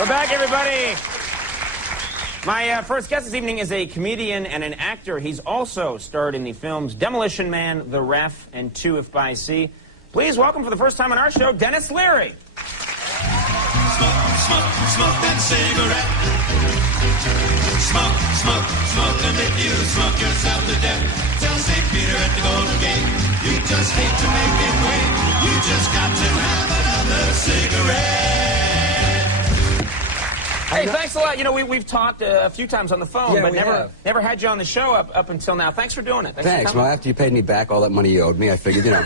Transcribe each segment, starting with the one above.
We're back, everybody. My first guest this evening is a comedian and an actor. He's also starred in the films Demolition Man, The Ref, and Two If by Sea. Please welcome for the first time on our show, Denis Leary. Smoke that cigarette. Smoke, and if you smoke yourself to death, tell St. Peter at the Golden Gate, you just hate to make him wait. You just got to have another cigarette. Hey, thanks a lot. You know, we've talked a few times on the phone, but never had you on the show up until now. Thanks for doing it. Thanks. Well, after you paid me back all that money you owed me, I figured, you know.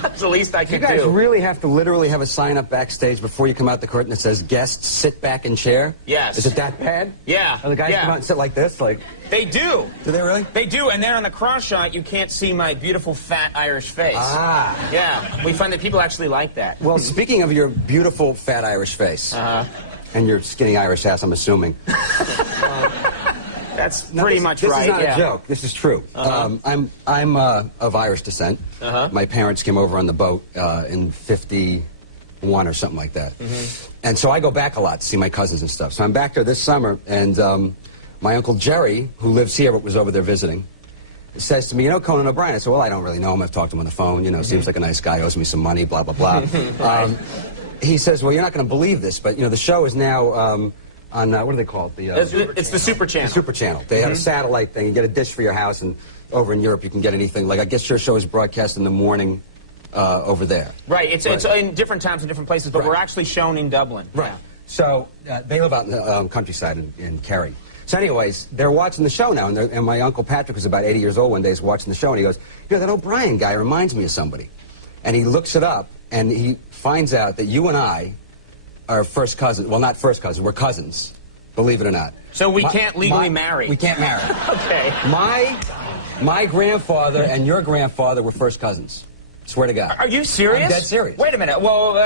That's the least I could do. You guys really have to literally have a sign up backstage before you come out the curtain that says, guests, sit back in chair? Yes. Is it that bad? Yeah. Oh, the guys come out and sit like this? Like. They do. Do they really? They do, and there on the cross shot, you can't see my beautiful, fat Irish face. Ah. Yeah, we find that people actually like that. Well, speaking of your beautiful, fat Irish face, and your skinny Irish ass, I'm assuming. That's pretty much right. This is not a joke. This is true. I'm of Irish descent. My parents came over on the boat in '51 or something like that. And so I go back a lot to see my cousins and stuff. So I'm back there this summer, and my Uncle Jerry, who lives here but was over there visiting, says to me, you know Conan O'Brien? I said, well, I don't really know him. I've talked to him on the phone. You know, seems like a nice guy, owes me some money, blah, blah, blah. He says, well, you're not going to believe this, but, you know, the show is now on, what do they call it? It's the Super Channel. The Super Channel. They have a satellite thing. You get a dish for your house, and over in Europe you can get anything. Like, I guess your show is broadcast in the morning over there. Right. It's in different times in different places, but we're actually shown in Dublin. Right. Yeah. So they live out in the countryside in Kerry. So anyways, they're watching the show now, and my Uncle Patrick, who's about 80 years old one day, is watching the show, and he goes, you know, that O'Brien guy reminds me of somebody. And he looks it up, and he finds out that you and I are first cousins. Well, not first cousins. We're cousins, believe it or not. So we can't legally marry. We can't marry. Okay. My grandfather and your grandfather were first cousins. Swear to God. Are you serious? I'm dead serious. Wait a minute. Well,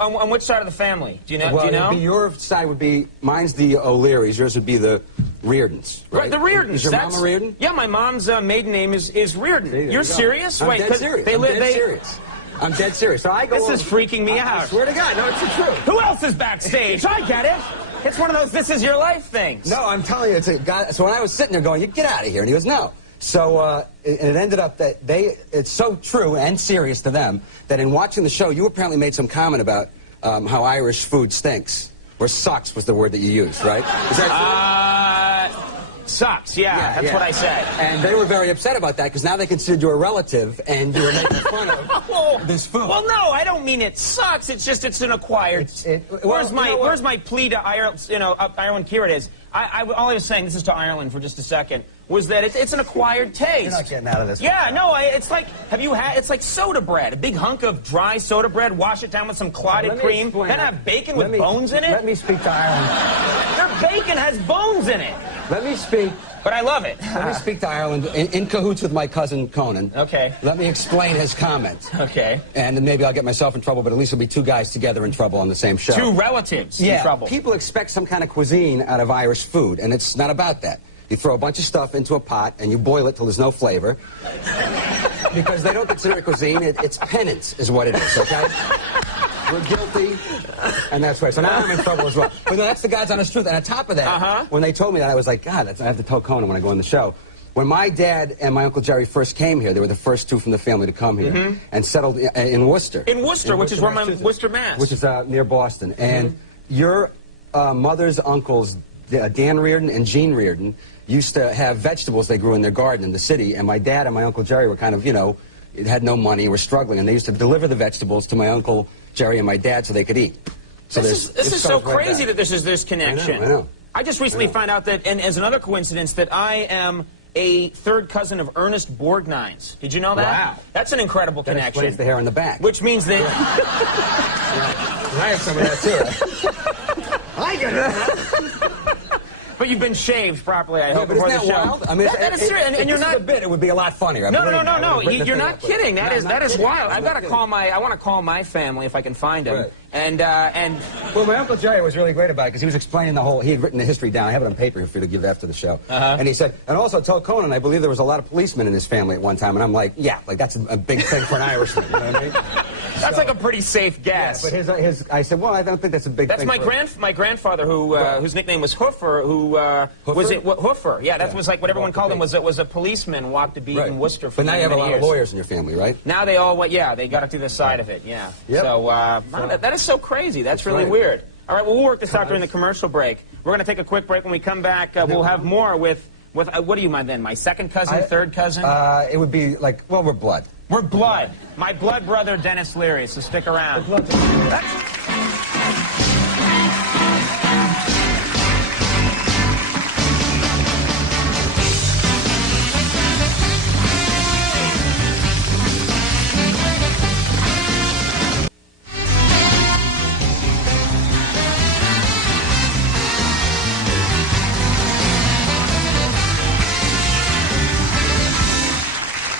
on which side of the family? Do you know? Well, do you know? Your side would be, mine's the O'Learys, yours would be the Reardons, right? The Reardons. Is your mama Reardon? Yeah, my mom's maiden name is Reardon. You're serious? I'm dead serious. I'm dead serious. I'm dead serious. So I go. This is freaking me out. I swear to God, no, it's the truth. Who else is backstage? I get it. It's one of those "this is your life" things. No, I'm telling you, it's a guy. So when I was sitting there going, "You get out of here," and he goes, "No." So it ended up that it's so true and serious to them that in watching the show, you apparently made some comment about how Irish food stinks, or sucks was the word that you used, right? Is that true? Sucks, yeah, that's what I said. And they were very upset about that because now they considered you a relative and you were making fun of this food. Well, no, I don't mean it sucks. It's just it's an acquired. Where's my plea to Ireland? You know, Ireland, here it is. All I was saying, this is to Ireland for just a second, was that it's an acquired taste. You're not getting out of this. Yeah, no, it's like, have you had, it's like soda bread, a big hunk of dry soda bread, wash it down with some clotted cream, then have bacon with bones in it? Let me speak to Ireland. Their bacon has bones in it. Let me speak. But I love it. Let me speak to Ireland in cahoots with my cousin Conan. Okay. Let me explain his comment. Okay. And then maybe I'll get myself in trouble, but at least it'll be two guys together in trouble on the same show. Two relatives in trouble. People expect some kind of cuisine out of Irish food, and it's not about that. You throw a bunch of stuff into a pot, and you boil it till there's no flavor. Because they don't consider it cuisine. It's penance is what it is, okay? We're guilty, and that's right. So now I'm in trouble as well. But no, that's the God's honest truth. And on top of that, when they told me that, I was like, God, I have to tell Conan when I go on the show. When my dad and my Uncle Jerry first came here, they were the first two from the family to come here and settled in Worcester. In Worcester, which is where my Worcester, Mass. Which is near Boston. And your mother's uncles, Dan Reardon and Jean Reardon, used to have vegetables they grew in their garden in the city, and my dad and my Uncle Jerry were kind of, you know, had no money, were struggling, and they used to deliver the vegetables to my Uncle Jerry and my dad so they could eat. So this is so crazy that there's this connection. I know. I just recently found out that, and as another coincidence, that I am a third cousin of Ernest Borgnine's. Did you know that? Wow. That's an incredible connection. That explains the hair on the back. Which means that... I have some of that, too. I get it. But you've been shaved properly, I hope, but before isn't the that show. wild? I mean, that is true, and you're not... a bit, it would be a lot funnier. No, you're not kidding. That is wild. I've got to call I want to call my family if I can find them. Right. And well, my Uncle Jerry was really great about it because he was explaining the whole. He had written the history down. I have it on paper for you to give after the show. And he said, and also told Conan, I believe there was a lot of policemen in his family at one time. And I'm like, yeah, like that's a big thing for an Irishman. You know what I mean? That's like a pretty safe guess. Yeah, but I said, well, I don't think that's a big That's thing. my grandfather, whose nickname was Hoofer, was it Hoofer? Yeah, that was like what everyone called him. Was a policeman, walked to be in Worcester for But now you have a lot years. of lawyers in your family, right? Now they all, they got it to the side of it, yeah. Yep. So, wow, that is so crazy. That's really weird. All right, well, we'll work this out during the commercial break. We're going to take a quick break. When we come back, we'll have more with what do you mind then? My second cousin, third cousin? It would be like, well, we're blood. We're blood. My blood brother, Denis Leary, so stick around.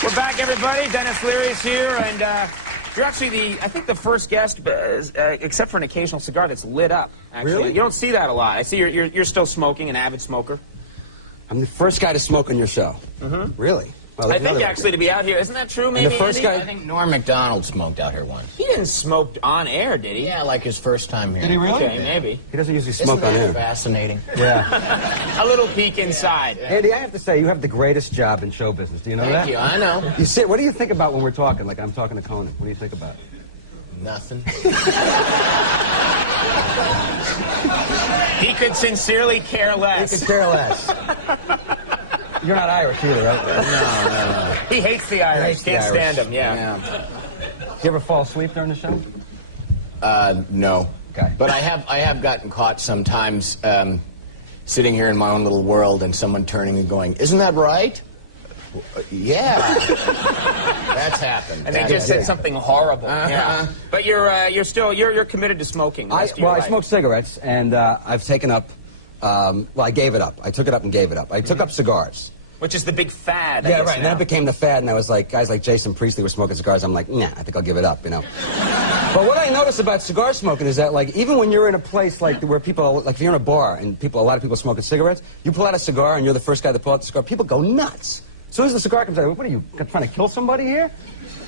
We're back, everybody. Denis Leary's here, and you're actually I think the first guest, except for an occasional cigar that's lit up. Actually, Really? You don't see that a lot. I see you're still smoking, an avid smoker. I'm the first guy to smoke on your show. Mm-hmm. Really? Well, I think actually to be out here, isn't that true? Maybe the first Andy? guy. I think Norm Macdonald smoked out here once. He didn't smoke on air, did he? Yeah, like his first time here. Did he really? Okay, maybe. He doesn't usually smoke on air. Fascinating? Yeah. A little peek inside. Andy, I have to say, you have the greatest job in show business. Do you know that? Thank you. I know. You sit. What do you think about when we're talking? Like I'm talking to Conan. What do you think about? Nothing. He could sincerely care You less. could care less. You're not Irish either, right? No. He hates the Irish. hates the Can't Irish. stand them. Yeah. You ever fall asleep during the show? No. Okay. But I have gotten caught sometimes sitting here in my own little world and someone turning and going, "Isn't that right?" Yeah. That's happened. And they just said something horrible. Yeah. But you're committed to smoking. the rest of your I life. smoke cigarettes, and I've taken up. Well, I gave it up. I took it up and gave it up. I took up cigars. Which is the big fad. I Yeah, guess, right. And then now. it became the fad, and I was like, guys like Jason Priestley were smoking cigars. I'm like, nah, I think I'll give it up, you know. But what I notice about cigar smoking is that, like, even when you're in a place like where people, like, if you're in a bar and a lot of people smoking cigarettes, you pull out a cigar and you're the first guy to pull out the cigar, people go nuts. As soon as the cigar comes out, what are you trying to kill somebody here?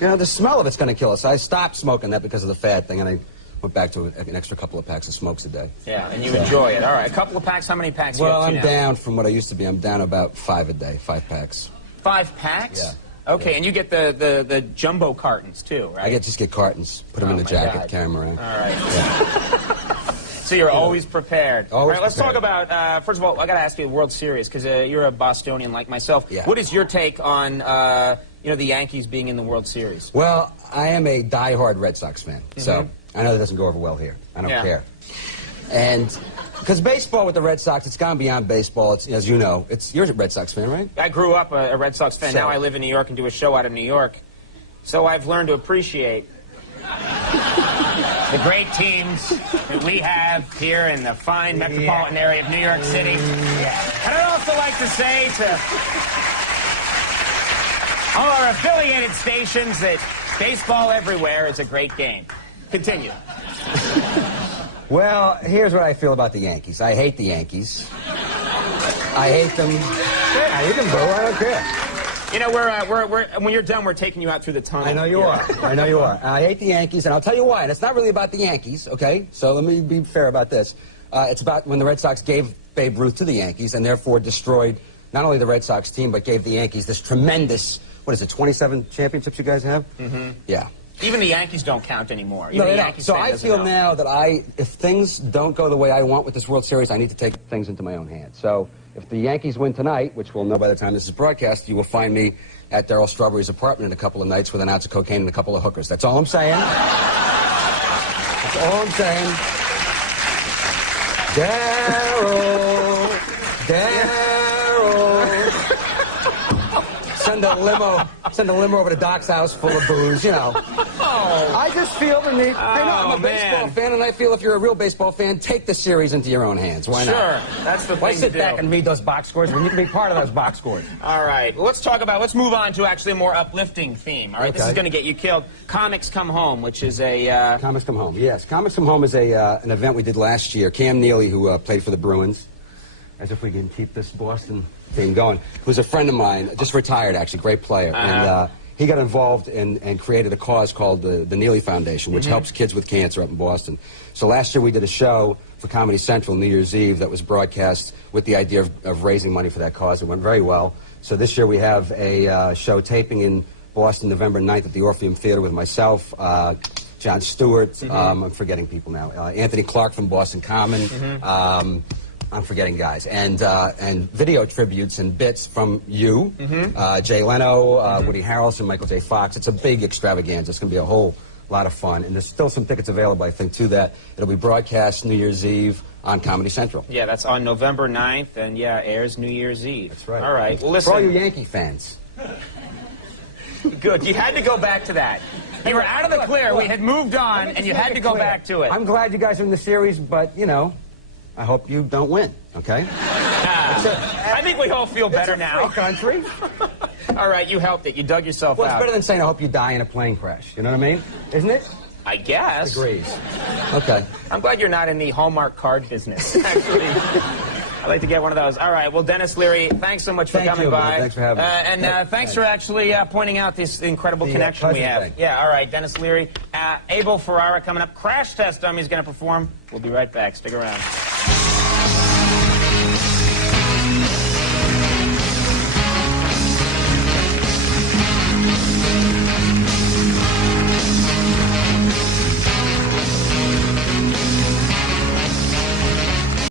You know, the smell of it's going to kill us. So I stopped smoking that because of the fad thing, and I went back to an extra couple of packs of smokes a day. Yeah, and you enjoy it. All right, a couple of packs. How many packs? Well, you I'm up to now? down from what I used to be. I'm down about 5 a day, 5 packs. 5 packs? Yeah. Okay, and you get the jumbo cartons too, right? I just get cartons, put them in the my jacket, God. carry them around. All right. So you're always prepared. Always All right, let's prepared. talk about, first of all, I got to ask you the World Series, because you're a Bostonian like myself. Yeah. What is your take on, the Yankees being in the World Series? Well, I am a diehard Red Sox fan, so I know that doesn't go over well here. I don't care. And because baseball with the Red Sox, it's gone beyond baseball. It's, as you know, you're a Red Sox fan, right? I grew up a Red Sox fan. So- Now I live in New York and do a show out of New York. So I've learned to appreciate the great teams that we have here in the fine metropolitan area of New York City. Yeah. And I'd also like to say to all our affiliated stations that baseball everywhere is a great game. Continue. Well, here's what I feel about the Yankees. I hate the Yankees. I hate them. I hate them, bro. I don't care. You know, when you're done, we're taking you out through the tunnel. I know you are. I know you are. I hate the Yankees, and I'll tell you why. And it's not really about the Yankees, okay? So let me be fair about this. It's about when the Red Sox gave Babe Ruth to the Yankees and therefore destroyed not only the Red Sox team, but gave the Yankees this tremendous, 27 championships you guys have? Mm-hmm. Yeah. Even the Yankees don't count anymore. Even No, the they don't. Yankees So fan I doesn't feel know. now that if things don't go the way I want with this World Series, I need to take things into my own hands. So if the Yankees win tonight, which we'll know by the time this is broadcast, you will find me at Darryl Strawberry's apartment in a couple of nights with an ounce of cocaine and a couple of hookers. That's all I'm saying. That's all I'm saying. Darryl. Send a limo over to Doc's house full of booze, you know. Oh. I just feel the need. I know, I'm a Oh, baseball man. fan, and I feel if you're a real baseball fan, take the series into your own hands. Why not? Sure, that's the Why thing sit to back do. and read those box scores when you can be part of those box scores? All right, well, let's move on to actually a more uplifting theme. All right, this Okay. is going to get you killed. Comics Come Home, which is a... Comics Come Home, yes. Comics Come Home is an event we did last year. Cam Neely, who played for the Bruins, as if we can keep this Boston thing going, who's a friend of mine, just retired, actually, great player. And he got involved and created a cause called the Neely Foundation, which helps kids with cancer up in Boston. So last year we did a show for Comedy Central New Year's Eve that was broadcast with the idea of raising money for that cause. It went very well. So this year we have a show taping in Boston November 9th at the Orpheum Theater with myself, Jon Stewart, I'm forgetting people now, Anthony Clark from Boston Common, I'm forgetting guys, and video tributes and bits from you, Jay Leno, Woody Harrelson, Michael J. Fox. It's a big extravaganza. It's going to be a whole lot of fun, and there's still some tickets available, I think, to that. It'll be broadcast New Year's Eve on Comedy Central. Yeah, that's on November 9th, and yeah, airs New Year's Eve. That's right. All right, well, listen. For all you Yankee fans. Good, you had to go back to that. You were out of the clear, we had moved on, and you had to go back to it. I'm glad you guys are in the series, but, you know, I hope you don't win, okay? I think we all feel better now. Free country. All right, you helped it. You dug yourself Well, out. it's better than saying I hope you die in a plane crash. You know what I mean? Isn't it? I guess. Agrees. Okay. I'm glad you're not in the Hallmark card business, actually. I'd like to get one of those. All right, well, Dennis Leary, thanks so much for coming by. Man. Thanks for having me. And thanks for actually pointing out this incredible connection we have. Thing. Yeah, all right, Dennis Leary. Abel Ferrara coming up. Crash Test Dummy is going to perform. We'll be right back. Stick around.